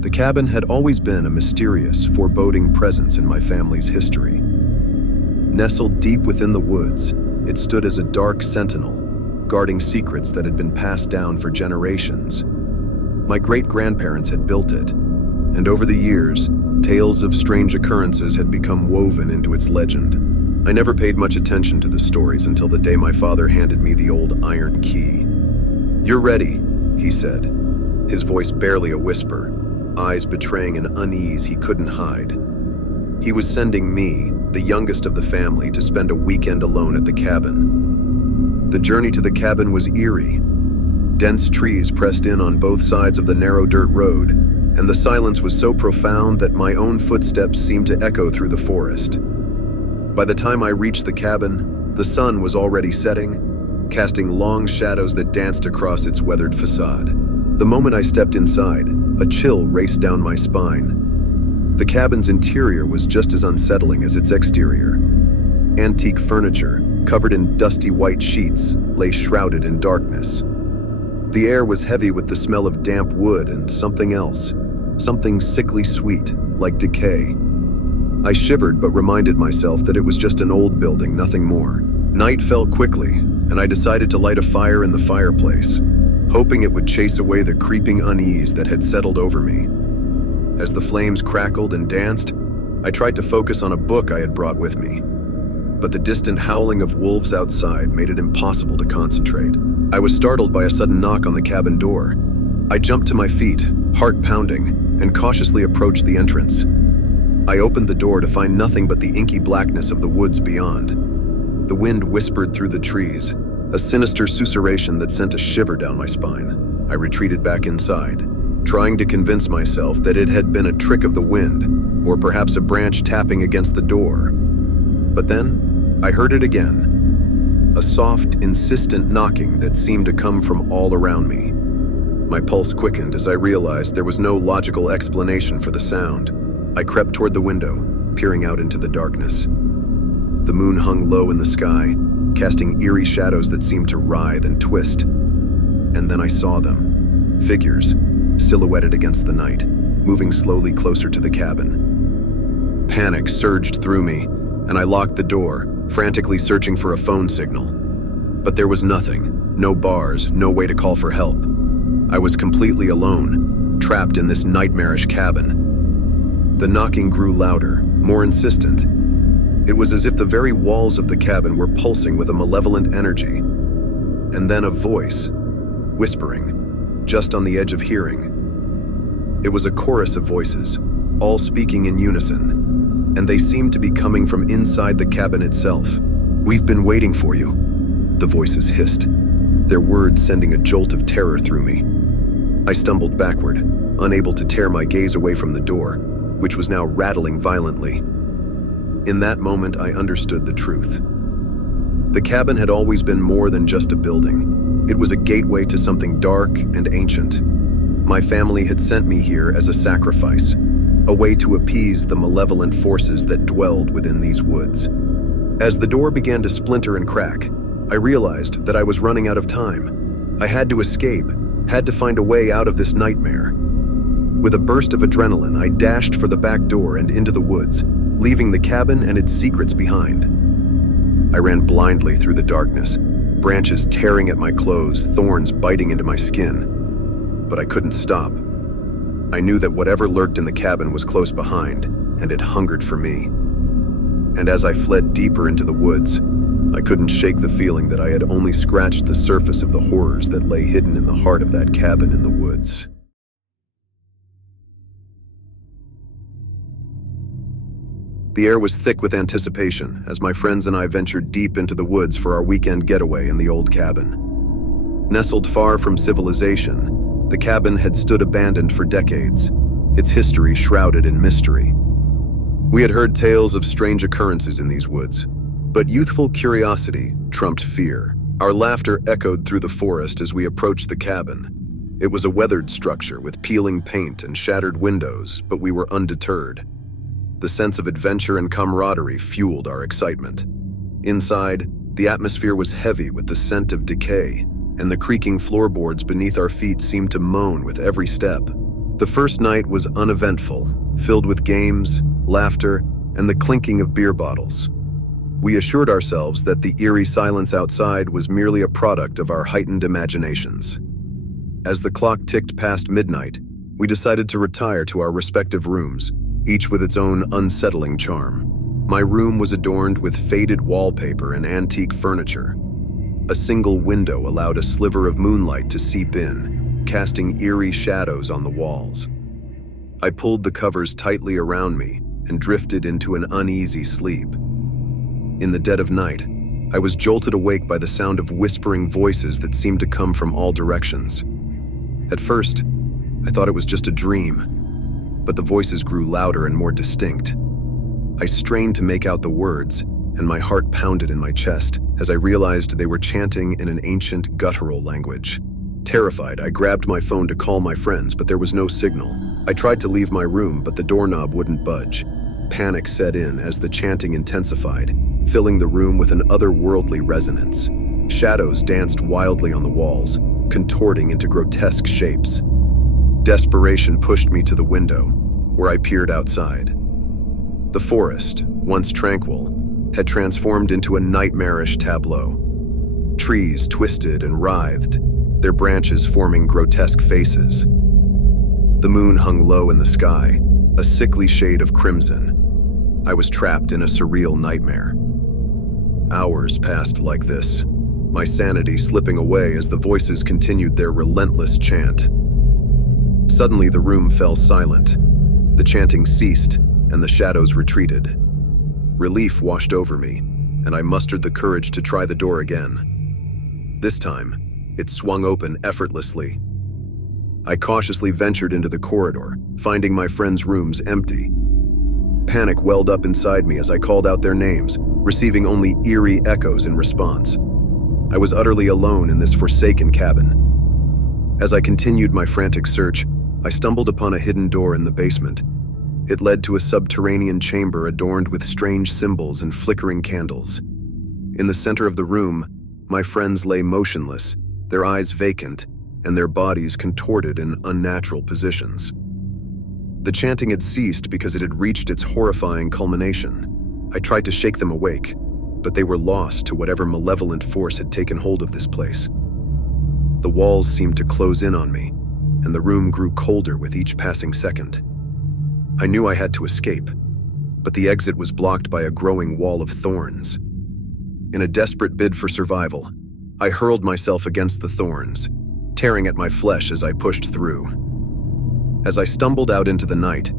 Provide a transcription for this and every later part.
The cabin had always been a mysterious, foreboding presence in my family's history. Nestled deep within the woods, it stood as a dark sentinel, guarding secrets that had been passed down for generations. My great-grandparents had built it, and over the years, tales of strange occurrences had become woven into its legend. I never paid much attention to the stories until the day my father handed me the old iron key. "You're ready," he said, his voice barely a whisper, eyes betraying an unease he couldn't hide. He was sending me, the youngest of the family, to spend a weekend alone at the cabin. The journey to the cabin was eerie. Dense trees pressed in on both sides of the narrow dirt road, and the silence was so profound that my own footsteps seemed to echo through the forest. By the time I reached the cabin, the sun was already setting, casting long shadows that danced across its weathered facade. The moment I stepped inside, a chill raced down my spine. The cabin's interior was just as unsettling as its exterior. Antique furniture, covered in dusty white sheets, lay shrouded in darkness. The air was heavy with the smell of damp wood and something else, something sickly sweet, like decay. I shivered but reminded myself that it was just an old building, nothing more. Night fell quickly, and I decided to light a fire in the fireplace, hoping it would chase away the creeping unease that had settled over me. As the flames crackled and danced, I tried to focus on a book I had brought with me, but the distant howling of wolves outside made it impossible to concentrate. I was startled by a sudden knock on the cabin door. I jumped to my feet, heart pounding, and cautiously approached the entrance. I opened the door to find nothing but the inky blackness of the woods beyond. The wind whispered through the trees, a sinister susurration that sent a shiver down my spine. I retreated back inside, trying to convince myself that it had been a trick of the wind, or perhaps a branch tapping against the door. But then, I heard it again, a soft, insistent knocking that seemed to come from all around me. My pulse quickened as I realized there was no logical explanation for the sound. I crept toward the window, peering out into the darkness. The moon hung low in the sky, casting eerie shadows that seemed to writhe and twist. And then I saw them, figures, silhouetted against the night, moving slowly closer to the cabin. Panic surged through me, and I locked the door, frantically searching for a phone signal. But there was nothing, no bars, no way to call for help. I was completely alone, trapped in this nightmarish cabin. The knocking grew louder, more insistent. It was as if the very walls of the cabin were pulsing with a malevolent energy. And then a voice, whispering, just on the edge of hearing. It was a chorus of voices, all speaking in unison, and they seemed to be coming from inside the cabin itself. "We've been waiting for you," the voices hissed, their words sending a jolt of terror through me. I stumbled backward, unable to tear my gaze away from the door, which was now rattling violently. In that moment, I understood the truth. The cabin had always been more than just a building. It was a gateway to something dark and ancient. My family had sent me here as a sacrifice, a way to appease the malevolent forces that dwelled within these woods. As the door began to splinter and crack, I realized that I was running out of time. I had to escape, had to find a way out of this nightmare. With a burst of adrenaline, I dashed for the back door and into the woods, leaving the cabin and its secrets behind. I ran blindly through the darkness, branches tearing at my clothes, thorns biting into my skin. But I couldn't stop. I knew that whatever lurked in the cabin was close behind, and it hungered for me. And as I fled deeper into the woods, I couldn't shake the feeling that I had only scratched the surface of the horrors that lay hidden in the heart of that cabin in the woods. The air was thick with anticipation as my friends and I ventured deep into the woods for our weekend getaway in the old cabin. Nestled far from civilization, the cabin had stood abandoned for decades, its history shrouded in mystery. We had heard tales of strange occurrences in these woods, but youthful curiosity trumped fear. Our laughter echoed through the forest as we approached the cabin. It was a weathered structure with peeling paint and shattered windows, but we were undeterred. The sense of adventure and camaraderie fueled our excitement. Inside, the atmosphere was heavy with the scent of decay, and the creaking floorboards beneath our feet seemed to moan with every step. The first night was uneventful, filled with games, laughter, and the clinking of beer bottles. We assured ourselves that the eerie silence outside was merely a product of our heightened imaginations. As the clock ticked past midnight, we decided to retire to our respective rooms, each with its own unsettling charm. My room was adorned with faded wallpaper and antique furniture. A single window allowed a sliver of moonlight to seep in, casting eerie shadows on the walls. I pulled the covers tightly around me and drifted into an uneasy sleep. In the dead of night, I was jolted awake by the sound of whispering voices that seemed to come from all directions. At first, I thought it was just a dream, but the voices grew louder and more distinct. I strained to make out the words, and my heart pounded in my chest as I realized they were chanting in an ancient guttural language. Terrified, I grabbed my phone to call my friends, but there was no signal. I tried to leave my room, but the doorknob wouldn't budge. Panic set in as the chanting intensified, filling the room with an otherworldly resonance. Shadows danced wildly on the walls, contorting into grotesque shapes. Desperation pushed me to the window, where I peered outside. The forest, once tranquil, had transformed into a nightmarish tableau. Trees twisted and writhed, their branches forming grotesque faces. The moon hung low in the sky, a sickly shade of crimson. I was trapped in a surreal nightmare. Hours passed like this, my sanity slipping away as the voices continued their relentless chant. Suddenly, the room fell silent. The chanting ceased, and the shadows retreated. Relief washed over me, and I mustered the courage to try the door again. This time, it swung open effortlessly. I cautiously ventured into the corridor, finding my friends' rooms empty. Panic welled up inside me as I called out their names, receiving only eerie echoes in response. I was utterly alone in this forsaken cabin. As I continued my frantic search, I stumbled upon a hidden door in the basement. It led to a subterranean chamber adorned with strange symbols and flickering candles. In the center of the room, my friends lay motionless, their eyes vacant, and their bodies contorted in unnatural positions. The chanting had ceased because it had reached its horrifying culmination. I tried to shake them awake, but they were lost to whatever malevolent force had taken hold of this place. The walls seemed to close in on me, and the room grew colder with each passing second. I knew I had to escape, but the exit was blocked by a growing wall of thorns. In a desperate bid for survival, I hurled myself against the thorns, tearing at my flesh as I pushed through. As I stumbled out into the night,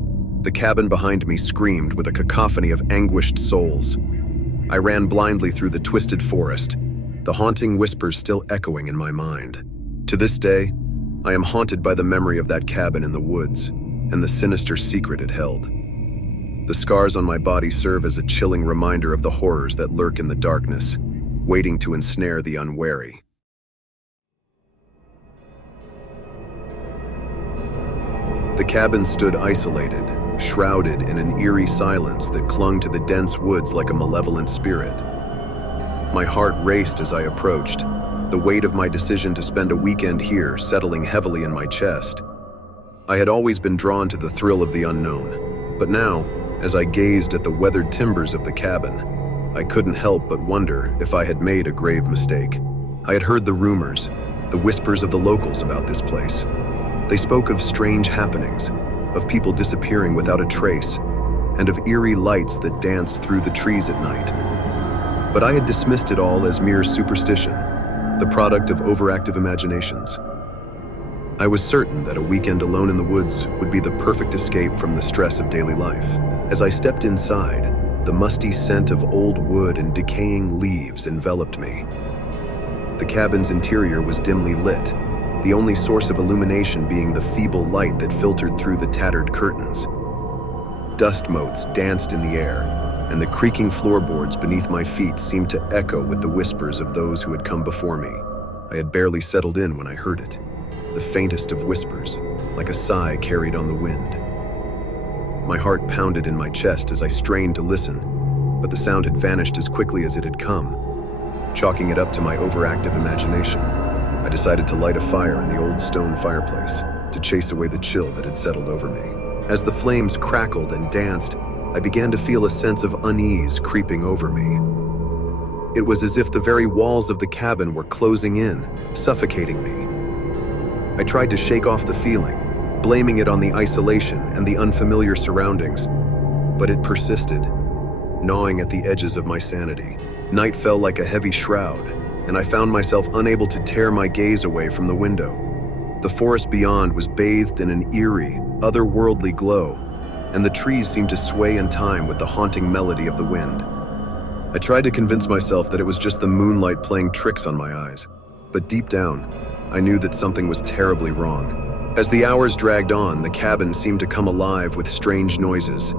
the cabin behind me screamed with a cacophony of anguished souls. I ran blindly through the twisted forest, the haunting whispers still echoing in my mind. To this day, I am haunted by the memory of that cabin in the woods and the sinister secret it held. The scars on my body serve as a chilling reminder of the horrors that lurk in the darkness, waiting to ensnare the unwary. The cabin stood isolated, shrouded in an eerie silence that clung to the dense woods like a malevolent spirit. My heart raced as I approached, the weight of my decision to spend a weekend here settling heavily in my chest. I had always been drawn to the thrill of the unknown, but now, as I gazed at the weathered timbers of the cabin, I couldn't help but wonder if I had made a grave mistake. I had heard the rumors, the whispers of the locals about this place. They spoke of strange happenings, of people disappearing without a trace, and of eerie lights that danced through the trees at night. But I had dismissed it all as mere superstition, the product of overactive imaginations. I was certain that a weekend alone in the woods would be the perfect escape from the stress of daily life. As I stepped inside, the musty scent of old wood and decaying leaves enveloped me. The cabin's interior was dimly lit, the only source of illumination being the feeble light that filtered through the tattered curtains. Dust motes danced in the air, and the creaking floorboards beneath my feet seemed to echo with the whispers of those who had come before me. I had barely settled in when I heard it, the faintest of whispers, like a sigh carried on the wind. My heart pounded in my chest as I strained to listen, but the sound had vanished as quickly as it had come. Chalking it up to my overactive imagination, I decided to light a fire in the old stone fireplace, to chase away the chill that had settled over me. As the flames crackled and danced, I began to feel a sense of unease creeping over me. It was as if the very walls of the cabin were closing in, suffocating me. I tried to shake off the feeling, blaming it on the isolation and the unfamiliar surroundings, but it persisted, gnawing at the edges of my sanity. Night fell like a heavy shroud, and I found myself unable to tear my gaze away from the window. The forest beyond was bathed in an eerie, otherworldly glow, and the trees seemed to sway in time with the haunting melody of the wind. I tried to convince myself that it was just the moonlight playing tricks on my eyes, but deep down, I knew that something was terribly wrong. As the hours dragged on, the cabin seemed to come alive with strange noises.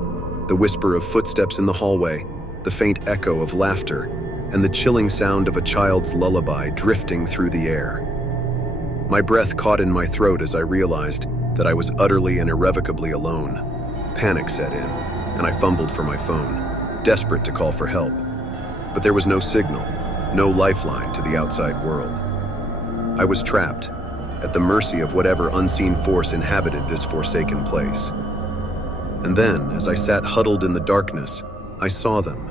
The whisper of footsteps in the hallway, the faint echo of laughter, and the chilling sound of a child's lullaby drifting through the air. My breath caught in my throat as I realized that I was utterly and irrevocably alone. Panic set in, and I fumbled for my phone, desperate to call for help. But there was no signal, no lifeline to the outside world. I was trapped, at the mercy of whatever unseen force inhabited this forsaken place. And then, as I sat huddled in the darkness, I saw them,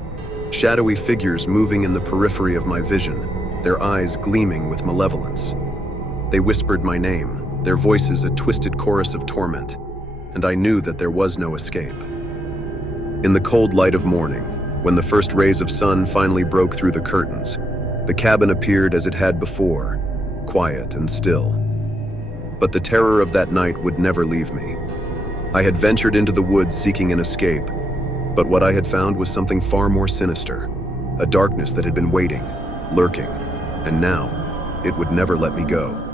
shadowy figures moving in the periphery of my vision, their eyes gleaming with malevolence. They whispered my name, their voices a twisted chorus of torment, and I knew that there was no escape. In the cold light of morning, when the first rays of sun finally broke through the curtains, the cabin appeared as it had before, quiet and still. But the terror of that night would never leave me. I had ventured into the woods seeking an escape, but what I had found was something far more sinister, a darkness that had been waiting, lurking, and now it would never let me go.